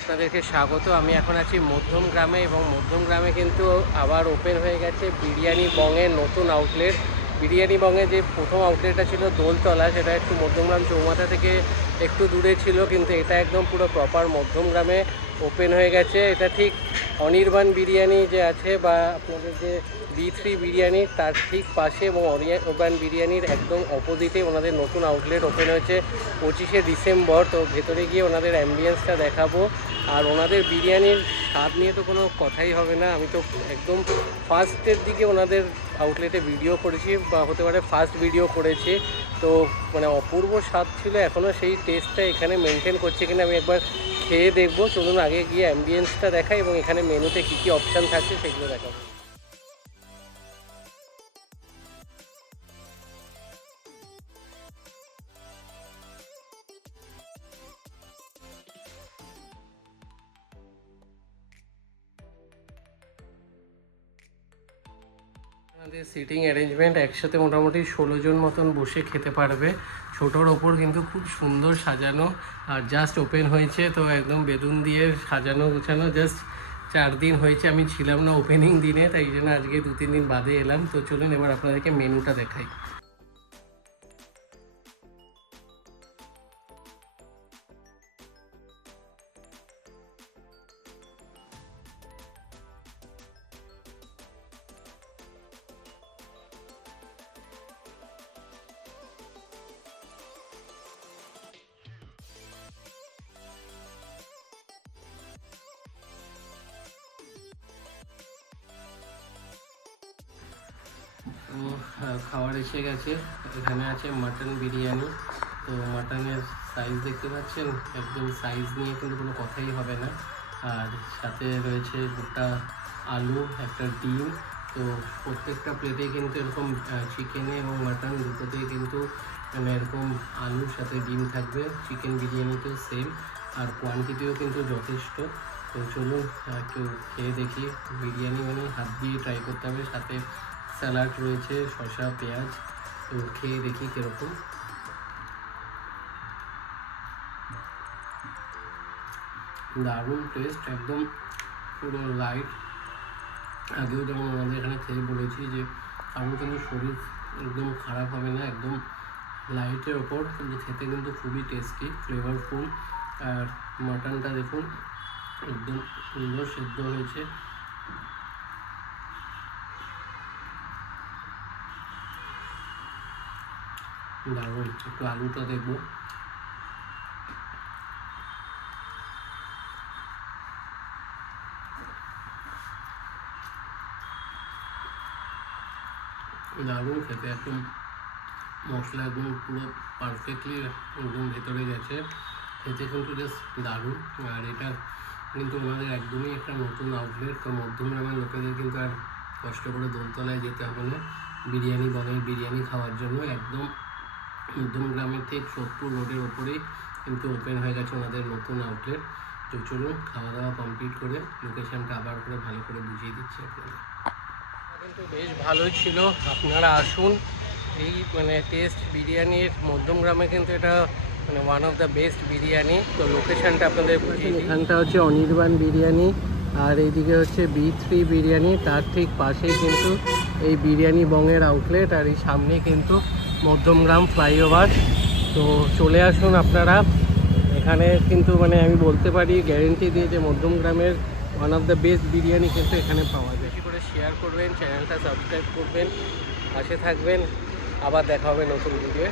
আপনাদেরকে স্বাগত। আমি এখন আছি মধ্যম গ্রামে এবং মধ্যম গ্রামে কিন্তু আবার ওপেন হয়ে গেছে বিরিয়ানি বংয়ের নতুন আউটলেট। বিরিয়ানি বংয়ে যে প্রথম আউটলেটটা ছিল দোলতলা, সেটা একটু মধ্যমগ্রাম চৌমাথা থেকে একটু দূরে ছিল, কিন্তু এটা একদম পুরো প্রপার মধ্যম গ্রামে ওপেন হয়ে গেছে। এটা ঠিক অনির্বাণ বিরিয়ানি যে আছে বা আপনাদের যে B3 বিরিয়ানি তার ঠিক পাশে এবং অনির্বাণ বিরিয়ানির একদম অপোজিটে ওনাদের নতুন আউটলেট ওপেন হয়েছে 25শে ডিসেম্বর। তো ভেতরে গিয়ে ওনাদের অ্যাম্বিয়েন্সটা দেখাবো। আর ওনাদের বিরিয়ানির স্বাদ নিয়ে তো কোনো কথাই হবে না। আমি তো একদম ফার্স্টের দিকে ওনাদের আউটলেটে ভিডিও করেছি, বা হতে পারে ফার্স্ট ভিডিও করেছি। তো মানে অপূর্ব স্বাদ ছিল, এখনও সেই টেস্টটা এখানে মেনটেন করছে কিনা আমি একবার খেয়ে দেখবো। চলুন আগে গিয়ে অ্যাম্বিয়েন্সটা দেখাই এবং এখানে মেনুতে কী কী অপশান থাকছে সেগুলো দেখাবো। আমাদের সিটিং অ্যারেঞ্জমেন্ট একসাথে মোটামুটি 16 জন মতন বসে খেতে পারবে। ছোটোর ওপর কিন্তু খুব সুন্দর সাজানো, আর জাস্ট ওপেন হয়েছে তো একদম বেলুন দিয়ে সাজানো গোছানো। জাস্ট 4 দিন হয়েছে, আমি ছিলাম না ওপেনিং দিনে, তাই জন্য আজকে 2-3 দিন বাদে এলাম। তো চলুন এবার আপনাদেরকে মেনুটা দেখাই। তো খাবার এসে গেছে। এখানে আছে মাটন বিরিয়ানি। তো মাটনের সাইজ দেখতে পাচ্ছেন, একদম সাইজ নিয়ে কিন্তু কোনো কথাই হবে না। আর সাথে রয়েছে গোটা আলু, একটা ডিম। তো প্রত্যেকটা প্লেটে কিন্তু এরকম চিকেনে এবং মাটন দুটোতেই কিন্তু মানে এরকম আলুর সাথে ডিম থাকবে। চিকেন বিরিয়ানিতেও সেম, আর কোয়ান্টিটিও কিন্তু যথেষ্ট। তো চলুন একটু খেয়ে দেখি। বিরিয়ানি মানে হাত দিয়ে ট্রাই করতে হবে, সাথে স্যালাড রয়েছে, শসা, পেঁয়াজ। তো খেয়ে দেখি কীরকম। দারুণ টেস্ট, একদম পুরো লাইট। আগেও যেমন আমাদের এখানে খেয়ে বলেছি যে কারণ কিন্তু শরীর একদম খারাপ হবে না, একদম লাইটের ওপর, কিন্তু খেতে কিন্তু খুবই টেস্টি, ফ্লেভারফুল। আর মাটনটা দেখুন একদম সুন্দর সেদ্ধ হয়েছে। দারুণ। একটু আলুটা দেখবো। দারুণ খেতে, একদম মশলা একদম পুরো পারফেক্টলি একদম ভেতরে গেছে। খেতে কিন্তু জাস্ট দারুণ। আর এটা কিন্তু ওনাদের একদমই একটা নতুন আউটলেট। তো মধ্যম গ্রামের লোকেদের কিন্তু আর কষ্ট করে দোলতলায় যেতে হবে না বিরিয়ানি বংয়ের বিরিয়ানি খাওয়ার জন্য। একদম মধ্যম গ্রামের ঠিক 70 রোডের ওপরেই কিন্তু ওপেন হয়ে গেছে ওনাদের নতুন আউটলেট। তো চলুন খাওয়া দাওয়া কমপ্লিট করে লোকেশানটা আবার করে ভালো করে বুঝিয়ে দিচ্ছি আপনাদের। কিন্তু বেশ ভালোই ছিল, আপনারা আসুন। এই মানে টেস্ট বিরিয়ানির মধ্যম গ্রামে কিন্তু এটা মানে one of the best biryani. তো লোকেশানটা আপনাদের বুঝিয়ে দিই। এখানটা হচ্ছে অনির্বাণ বিরিয়ানি, আর এইদিকে হচ্ছে B3 বিরিয়ানি। তার ঠিক পাশেই কিন্তু এই বিরিয়ানি বংয়ের আউটলেট, আর এই সামনে কিন্তু মধ্যমগ্রাম ফ্লাইওভার। তো চলে আসুন আপনারা। এখানে কিন্তু মানে আমি বলতে পারি গ্যারেন্টি দিয়ে যে মধ্যম গ্রামের one of the best biryani কিন্তু এখানে পাওয়া যায়। বেশি করে শেয়ার করবেন, চ্যানেলটা সাবস্ক্রাইব করবেন, পাশে থাকবেন। আবার দেখা হবে নতুন ভিডিও।